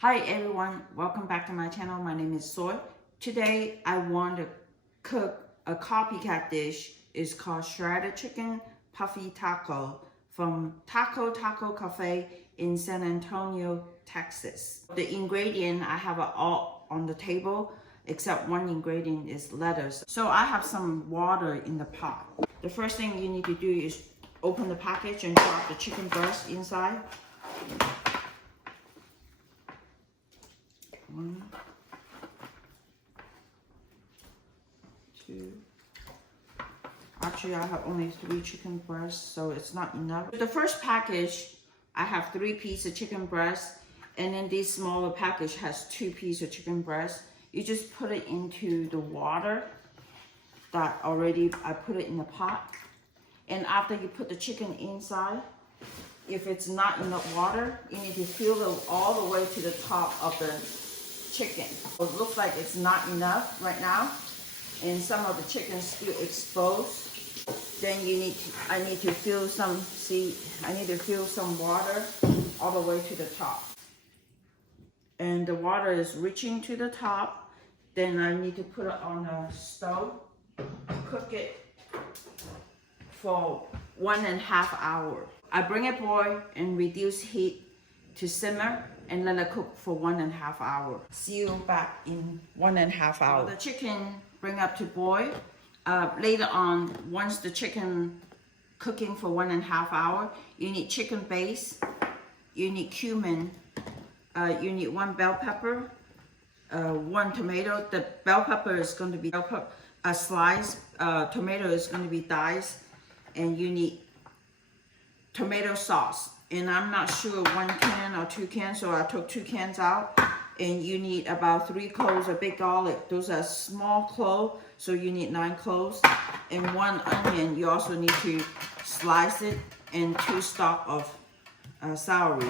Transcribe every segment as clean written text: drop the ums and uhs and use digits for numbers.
Hi everyone, welcome back to my channel. My name is Soy. Today I want to cook a copycat dish. It's called shredded chicken Puffy Taco from Taco Cafe in San Antonio, Texas. The ingredient I have it all on the table except one ingredient is lettuce. So I have some water in the pot. The first thing you need to do is open the package and drop the chicken breast inside. One, two. Actually, I have only 3 chicken breasts, so it's not enough. The first package, I have 3 pieces of chicken breast, and then this smaller package has 2 pieces of chicken breast. You just put it into the water that already I put it in the pot. And after you put the chicken inside, if it's not enough water, you need to fill it all the way to the top of the chicken. It looks like it's not enough right now, and some of the chicken still exposed. Then I need to fill some. See, I need to fill some water all the way to the top, and the water is reaching to the top. Then I need to put it on the stove, cook it for 1.5 hours. I bring it boil and reduce heat to simmer and let it cook for 1.5 hours. See you back in 1.5 hours. The chicken bring up to boil. Later on, once the chicken cooking for 1.5 hours, you need chicken base, you need cumin, you need 1 bell pepper, 1 tomato. The bell pepper is going to be a slice, tomato is going to be diced, and you need tomato sauce. And I'm not sure 1 can or 2 cans, so I took 2 cans out. And you need about 3 cloves of big garlic. Those are small cloves, so you need 9 cloves. And 1 onion, you also need to slice it, and 2 stalks of celery.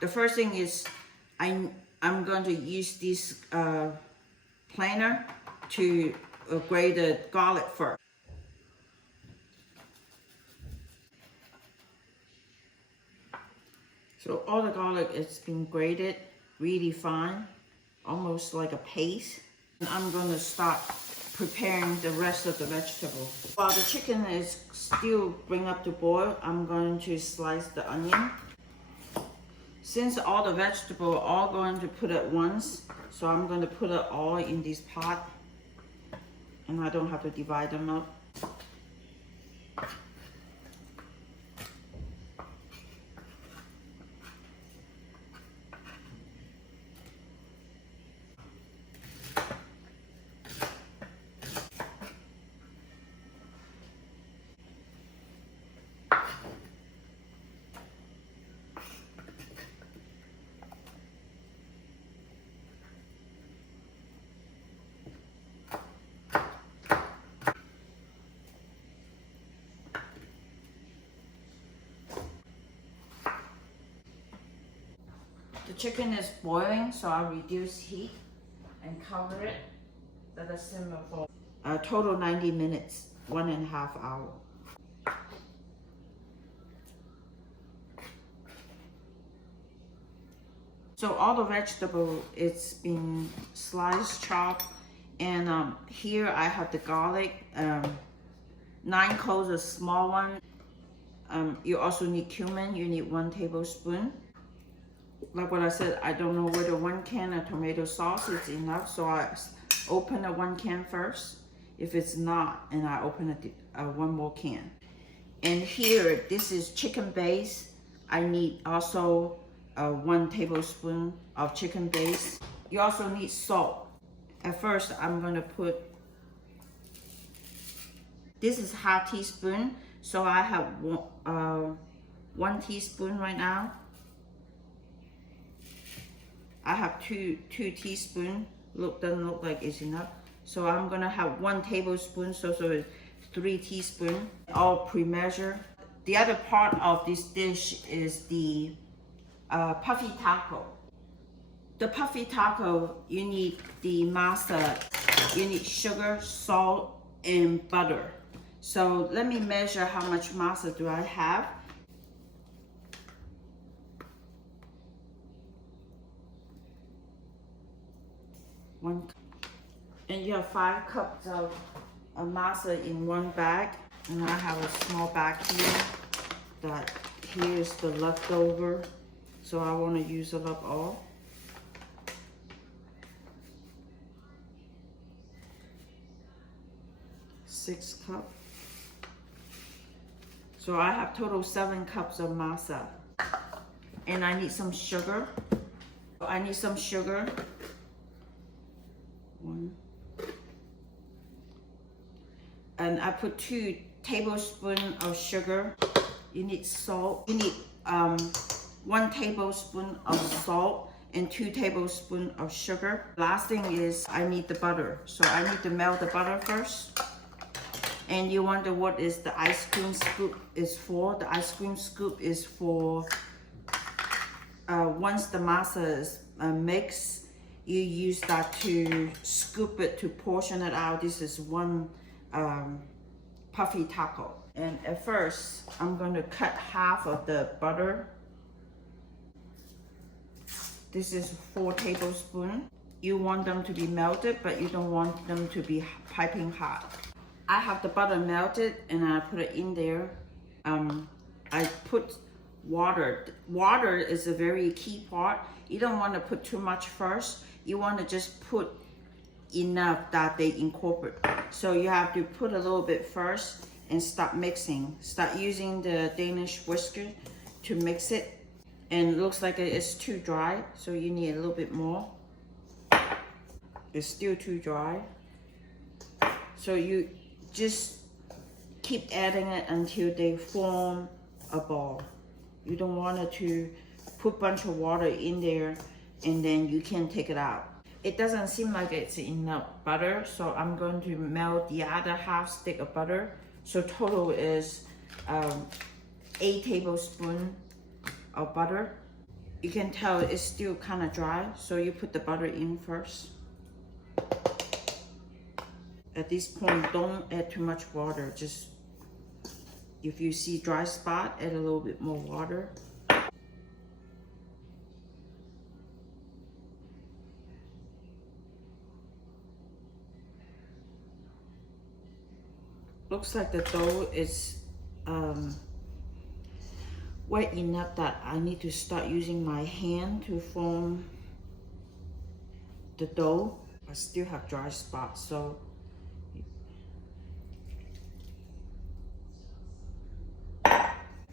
The first thing is I'm going to use this planer to grate the garlic first. So all the garlic is been grated really fine, almost like a paste. And I'm going to start preparing the rest of the vegetable. While the chicken is still bring up to boil, I'm going to slice the onion. Since all the vegetable are all going to put at once, so I'm going to put it all in this pot, and I don't have to divide them up. The chicken is boiling, so I'll reduce heat and cover it. Let it simmer for a total 90 minutes, 1.5 hours. So all the vegetable, it's been sliced, chopped, and here I have the garlic, 9 cloves, a small one. You also need cumin. You need 1 tablespoon. Like what I said, I don't know whether 1 can of tomato sauce is enough, so I open the 1 can first. If it's not, and I open it 1 more can. And here, this is chicken base. I need also 1 tablespoon of chicken base. You also need salt. At first, I'm gonna put, this is ½ teaspoon, so I have 1 teaspoon right now. I have two teaspoons. Doesn't look like it's enough. So I'm gonna have 1 tablespoon, so it's 3 teaspoons, all pre-measured. The other part of this dish is the Puffy Taco. The Puffy Taco, you need the masa, you need sugar, salt, and butter. So let me measure how much masa do I have. And you have 5 cups of masa in one bag. And I have a small bag here that here's the leftover. So I want to use it up all. Six cups. So I have total 7 cups of masa. And I need some sugar. I need some sugar. 1. And I put 2 tablespoons of sugar. You need salt. You need 1 tablespoon of salt and 2 tablespoons of sugar. Last thing is I need the butter. So I need to melt the butter first. And you wonder what is the ice cream scoop is for? The ice cream scoop is for once the masa is mixed, you use that to scoop it, to portion it out. This is 1 Puffy Taco. And at first, I'm going to cut half of the butter. This is 4 tablespoons. You want them to be melted, but you don't want them to be piping hot. I have the butter melted and I put it in there. I put water. Water is a very key part. You don't want to put too much first. You want to just put enough that they incorporate. So you have to put a little bit first and start mixing. Start using the Danish whisker to mix it. And it looks like it's too dry, so you need a little bit more. It's still too dry. So you just keep adding it until they form a ball. You don't want it to put a bunch of water in there and then you can't take it out. It doesn't seem like it's enough butter, so I'm going to melt the other half stick of butter. So total is 8 tablespoons of butter. You can tell it's still kind of dry, so you put the butter in first. At this point, don't add too much water. Just if you see dry spot, add a little bit more water. Looks like the dough is wet enough that I need to start using my hand to form the dough. I still have dry spots, so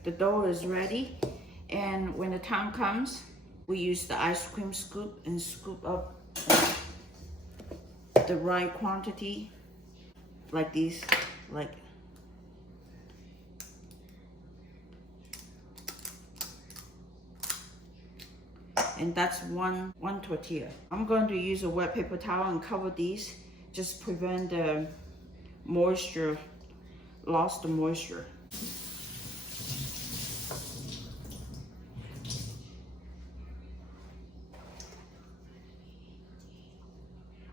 the dough is ready. And when the time comes, we use the ice cream scoop and scoop up the right quantity, like this, like. And that's one tortilla. I'm going to use a wet paper towel and cover these, just prevent the moisture, lost the moisture.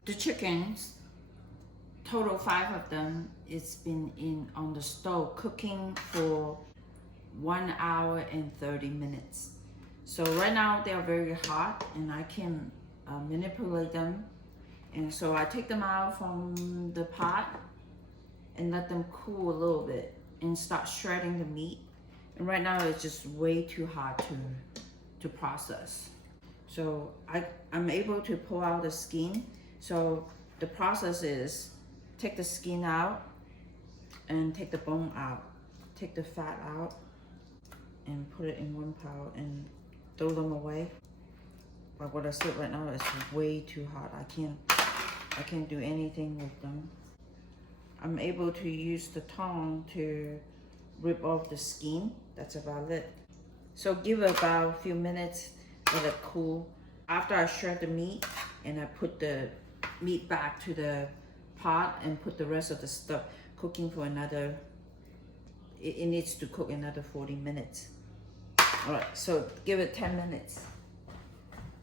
The chickens, total 5 of them, it's been on the stove cooking for 1 hour and 30 minutes. So right now they are very hot and I can manipulate them. And so I take them out from the pot and let them cool a little bit and start shredding the meat. And right now it's just way too hot to process. So I'm able to pull out the skin. So the process is take the skin out and take the bone out. Take the fat out and put it in one pile and throw them away. But what I said right now is way too hot. I can't do anything with them. I'm able to use the tongue to rip off the skin. That's about it. So give it about a few minutes, let it cool. After I shred the meat and I put the meat back to the pot and put the rest of the stuff cooking for another, it needs to cook another 40 minutes. All right, so give it 10 minutes.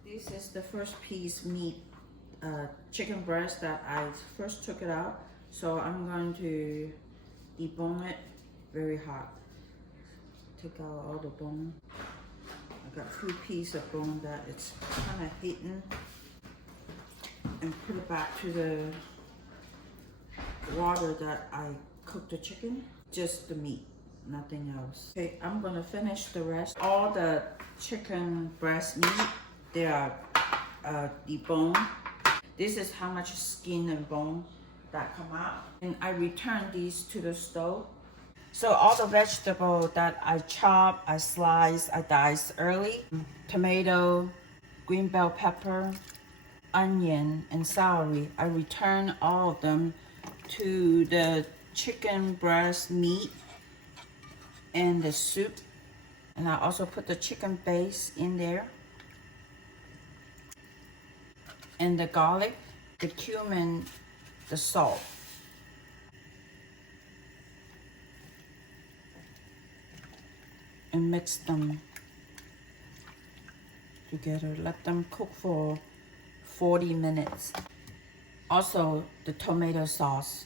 This is the first piece meat, chicken breast that I first took it out. So I'm going to debone it very hot. Take out all the bone. I got 2 pieces of bone that it's kind of hidden. and put it back to the water that I cooked the chicken. Just the meat, nothing else. Okay, I'm gonna finish the rest. All the chicken breast meat, they are deboned. This is how much skin and bone that come out. And I return these to the stove. So all the vegetable that I chop, I slice, I dice early. Tomato, green bell pepper, onion, and celery. I return all of them to the chicken breast meat and the soup. And I also put the chicken base in there. And the garlic, the cumin, the salt. And mix them together. Let them cook for 40 minutes. Also, the tomato sauce.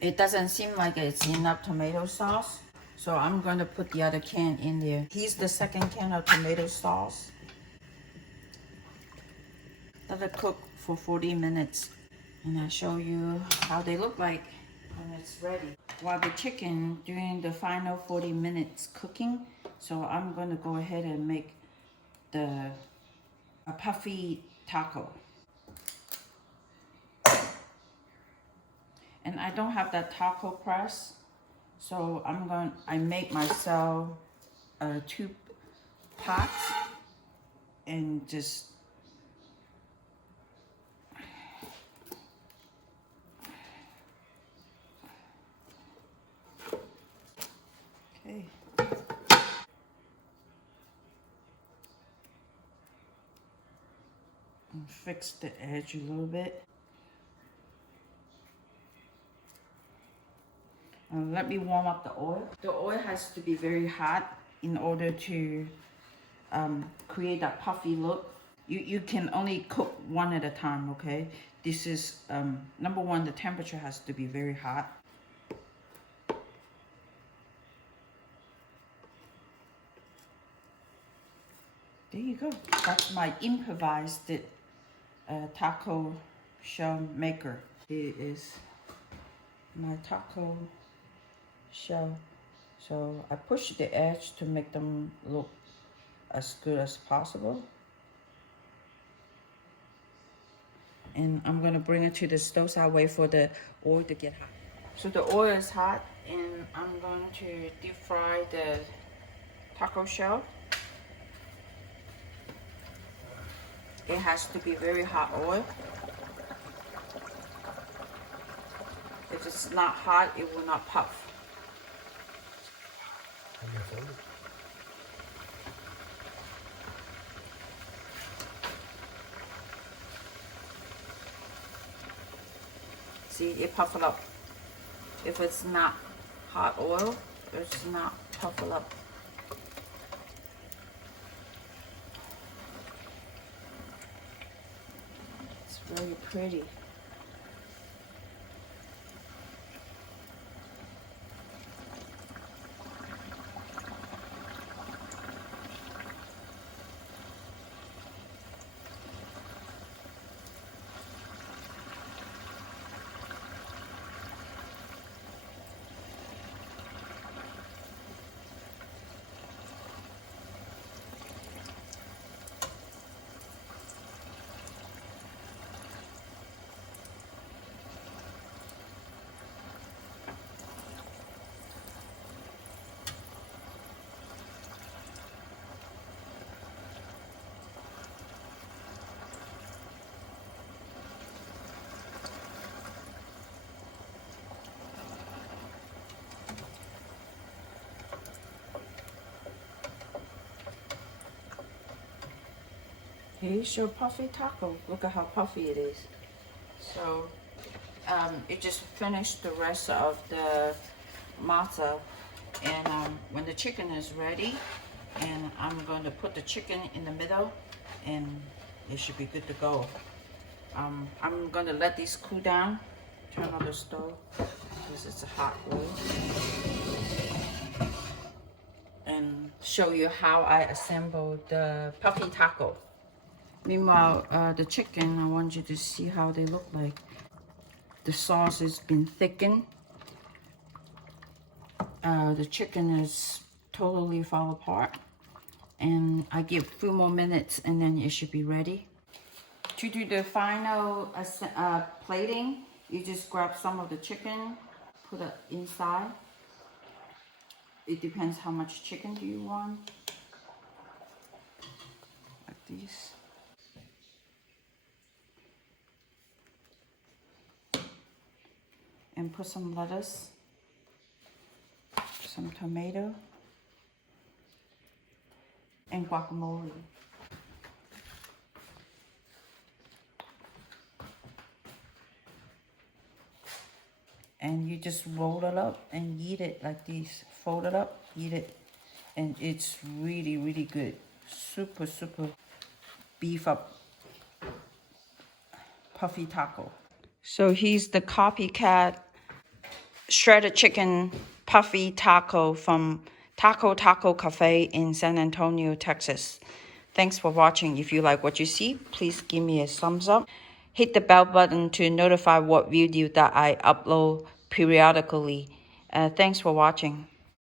It doesn't seem like it's enough tomato sauce, so I'm going to put the other can in there. Here's the second can of tomato sauce. Let it cook for 40 minutes. And I'll show you how they look like when it's ready. While the chicken during the final 40 minutes cooking, so I'm going to go ahead and make a Puffy Taco. And I don't have that taco press, so I make myself 2 pots and just okay. And fix the edge a little bit. Let me warm up the oil. The oil has to be very hot in order to create that puffy look. You can only cook one at a time, okay? This is, number one, the temperature has to be very hot. There you go. That's my improvised taco shell maker. Here is my taco shell. So I push the edge to make them look as good as possible. And I'm gonna bring it to the stove so I wait for the oil to get hot. So the oil is hot and I'm going to deep fry the taco shell. It has to be very hot oil. If it's not hot, it will not puff. See, it puffed up. If it's not hot oil, it's not puffed up. It's very pretty. Here's your Puffy Taco. Look at how puffy it is. So it just finished the rest of the masa, and when the chicken is ready, and I'm going to put the chicken in the middle, and it should be good to go. I'm going to let this cool down. Turn on the stove because it's a hot oil. And show you how I assemble the Puffy Taco. Meanwhile, the chicken, I want you to see how they look like. The sauce has been thickened. The chicken is totally fall apart. And I give a few more minutes and then it should be ready. To do the final plating, you just grab some of the chicken, put it inside. It depends how much chicken do you want. Like this. And put some lettuce, some tomato, and guacamole. And you just roll it up and eat it like this. Fold it up, eat it. And it's really, really good. Super, super beef up Puffy Taco. So here's the Copycat shredded chicken Puffy Taco from Taco Cafe in San Antonio, Texas. Thanks for watching. If you like what you see, please give me a thumbs up. Hit the bell button to notify what video that I upload periodically. Thanks for watching.